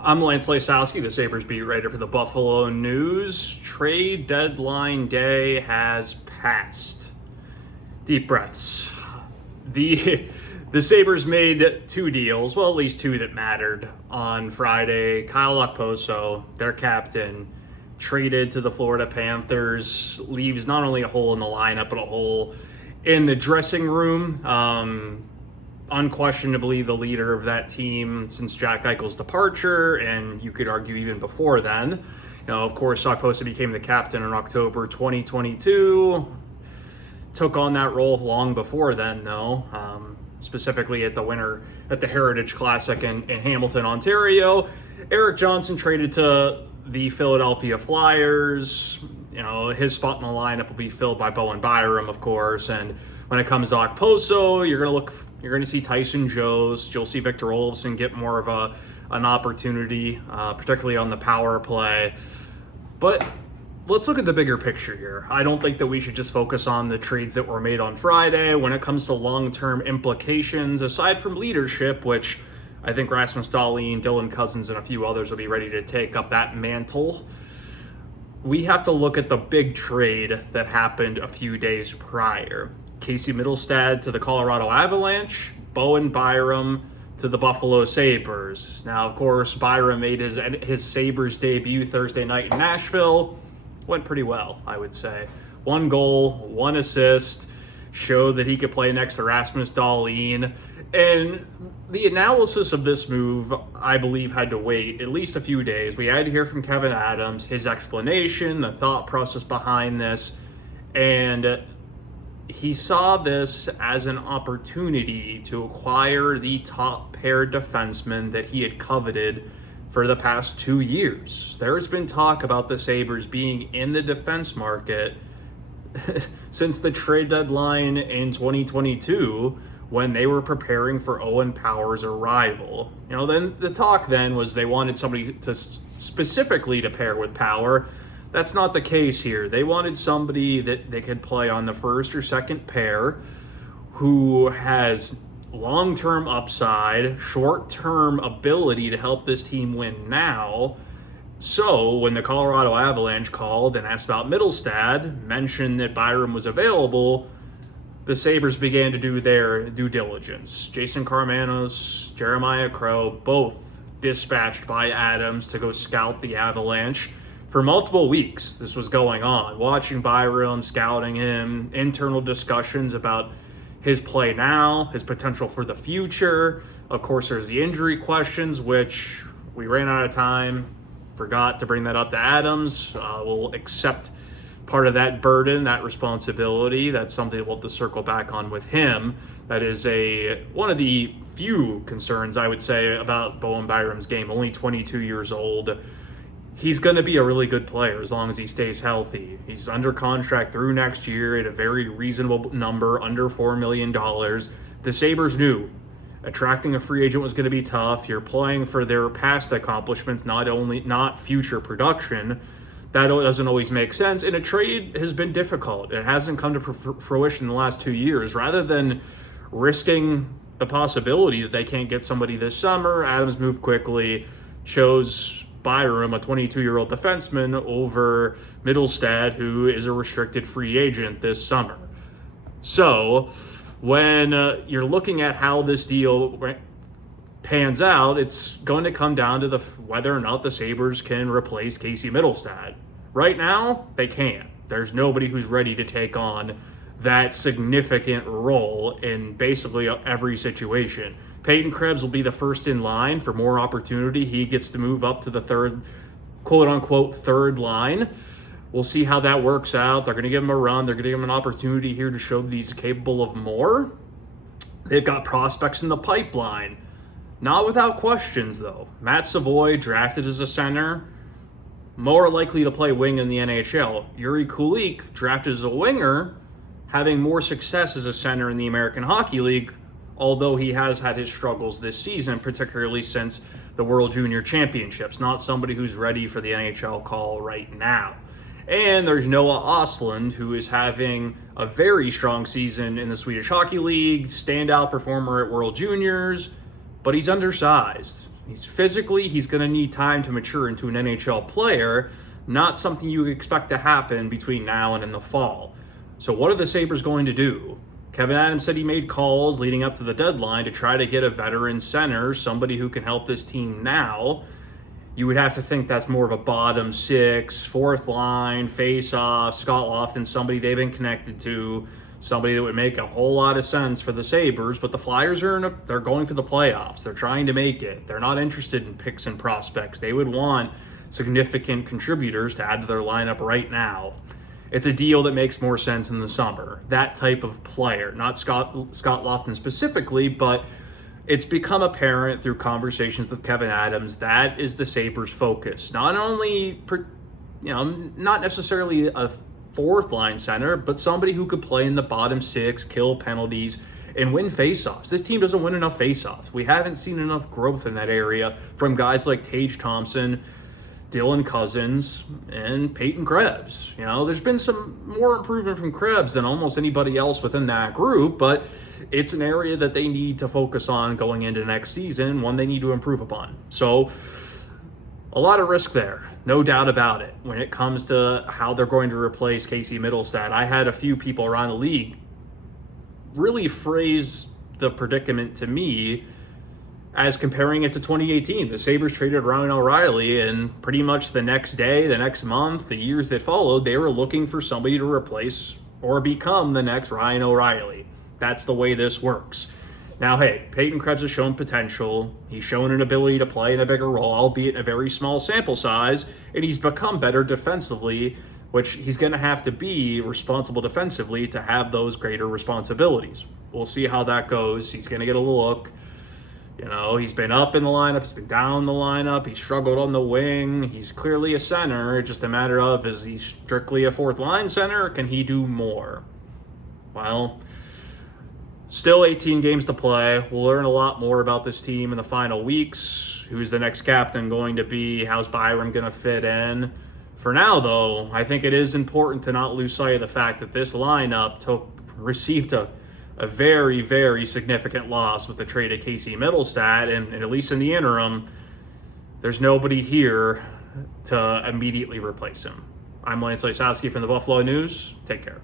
I'm Lance Lysowski, the Sabres beat writer for the Buffalo News. Trade deadline day has passed. Deep breaths. The the Sabres made two deals, well, at least two that mattered on Friday. Kyle Okposo, their captain, traded to the Florida Panthers, leaves not only a hole in the lineup, but a hole in the dressing room. Unquestionably the leader of that team since Jack Eichel's departure, and you could argue even before then. Of course, Okposo became the captain in October 2022. Took on that role long before then, though, specifically at the Heritage Classic in Hamilton, Ontario. Erik Johnson traded to the Philadelphia Flyers. His spot in the lineup will be filled by Bowen Byram, of course, and when it comes to Okposo, you're going to see Tyson Jost. You'll see Victor Olofsson get more of an opportunity, particularly on the power play. But let's look at the bigger picture here. I don't think that we should just focus on the trades that were made on Friday. When it comes to long-term implications, aside from leadership, which I think Rasmus Dahlin, Dylan Cousins, and a few others will be ready to take up that mantle, we have to look at the big trade that happened a few days prior. Casey Mittelstadt to the Colorado Avalanche, Bowen Byram to the Buffalo-Sabres. Now, of course, Byram made his Sabres debut Thursday night in Nashville. Went pretty well, I would say. 1 goal, 1 assist, showed that he could play next to Rasmus Dahlin. And the analysis of this move, I believe, had to wait at least a few days. We had to hear from Kevyn Adams, his explanation, the thought process behind this, and he saw this as an opportunity to acquire the top pair defenseman that he had coveted for the past 2 years. There's been talk about the Sabres being in the defense market since the trade deadline in 2022 when they were preparing for Owen Power's arrival. Then the talk then was they wanted somebody to specifically to pair with Power. That's not the case here. They wanted somebody that they could play on the first or second pair who has long-term upside, short-term ability to help this team win now. So when the Colorado Avalanche called and asked about Mittelstadt, mentioned that Byram was available, the Sabres began to do their due diligence. Jason Karmanos, Jeremiah Crow, both dispatched by Adams to go scout the Avalanche. For multiple weeks, this was going on. Watching Byram, scouting him, internal discussions about his play now, his potential for the future. Of course, there's the injury questions, which we ran out of time. Forgot to bring that up to Adams. We'll accept part of that burden, that responsibility. That's something we'll have to circle back on with him. That is one of the few concerns, I would say, about Bowen Byram's game. Only 22 years old. He's going to be a really good player as long as he stays healthy. He's under contract through next year at a very reasonable number, under $4 million. The Sabres knew attracting a free agent was going to be tough. You're playing for their past accomplishments, not future production. That doesn't always make sense. And a trade has been difficult. It hasn't come to fruition in the last 2 years. Rather than risking the possibility that they can't get somebody this summer, Adams moved quickly, chose Byram, a 22-year-old defenseman, over Mittelstadt, who is a restricted free agent this summer. So when you're looking at how this deal pans out, it's going to come down to whether or not the Sabres can replace Casey Mittelstadt. Right now, they can't. There's nobody who's ready to take on that significant role in basically every situation. Peyton-Krebs will be the first in line for more opportunity. He gets to move up to the third, quote-unquote, third line. We'll see how that works out. They're going to give him a run. They're going to give him an opportunity here to show that he's capable of more. They've got prospects in the pipeline. Not without questions, though. Matt Savoy, drafted as a center, more likely to play wing in the NHL. Yuri Kulik, drafted as a winger, having more success as a center in the American Hockey League, although he has had his struggles this season, particularly since the World Junior Championships. Not somebody who's ready for the NHL call right now. And there's Noah Ostlund, who is having a very strong season in the Swedish Hockey League, standout performer at World Juniors, but he's undersized. He's going to need time to mature into an NHL player, not something you expect to happen between now and in the fall. So what are the Sabres going to do? Kevyn Adams said he made calls leading up to the deadline to try to get a veteran center, somebody who can help this team now. You would have to think that's more of a bottom six, fourth line, face-off, Scott Lofton, somebody they've been connected to, somebody that would make a whole lot of sense for the Sabres. But the Flyers they're going for the playoffs. They're trying to make it. They're not interested in picks and prospects. They would want significant contributors to add to their lineup right now. It's a deal that makes more sense in the summer. That type of player, not Scott Lofton specifically, but it's become apparent through conversations with Kevyn Adams that is the Sabres' focus. Not only, not necessarily a fourth line center, but somebody who could play in the bottom six, kill penalties, and win faceoffs. This team doesn't win enough faceoffs. We haven't seen enough growth in that area from guys like Tage Thompson, Dylan Cousins, and Peyton-Krebs. There's been some more improvement from Krebs than almost anybody else within that group, but it's an area that they need to focus on going into next season, one they need to improve upon. So a lot of risk there, no doubt about it. When it comes to how they're going to replace Casey Mittelstadt, I had a few people around the league really phrase the predicament to me as comparing it to 2018. The Sabres traded Ryan O'Reilly, and pretty much the next day, the next month, the years that followed, they were looking for somebody to replace or become the next Ryan O'Reilly. That's the way this works. Now, hey, Peyton-Krebs has shown potential. He's shown an ability to play in a bigger role, albeit in a very small sample size, and he's become better defensively, which he's going to have to be responsible defensively to have those greater responsibilities. We'll see how that goes. He's going to get a look. He's been up in the lineup, he's been down the lineup, he's struggled on the wing, he's clearly a center. It's just a matter of, is he strictly a fourth line center, or can he do more? Well, still 18 games to play. We'll learn a lot more about this team in the final weeks. Who's the next captain going to be? How's Byram going to fit in? For now, though, I think it is important to not lose sight of the fact that this lineup received a very, very significant loss with the trade of Casey Mittelstadt, and at least in the interim, there's nobody here to immediately replace him. I'm Lance Lysowski from the Buffalo News. Take care.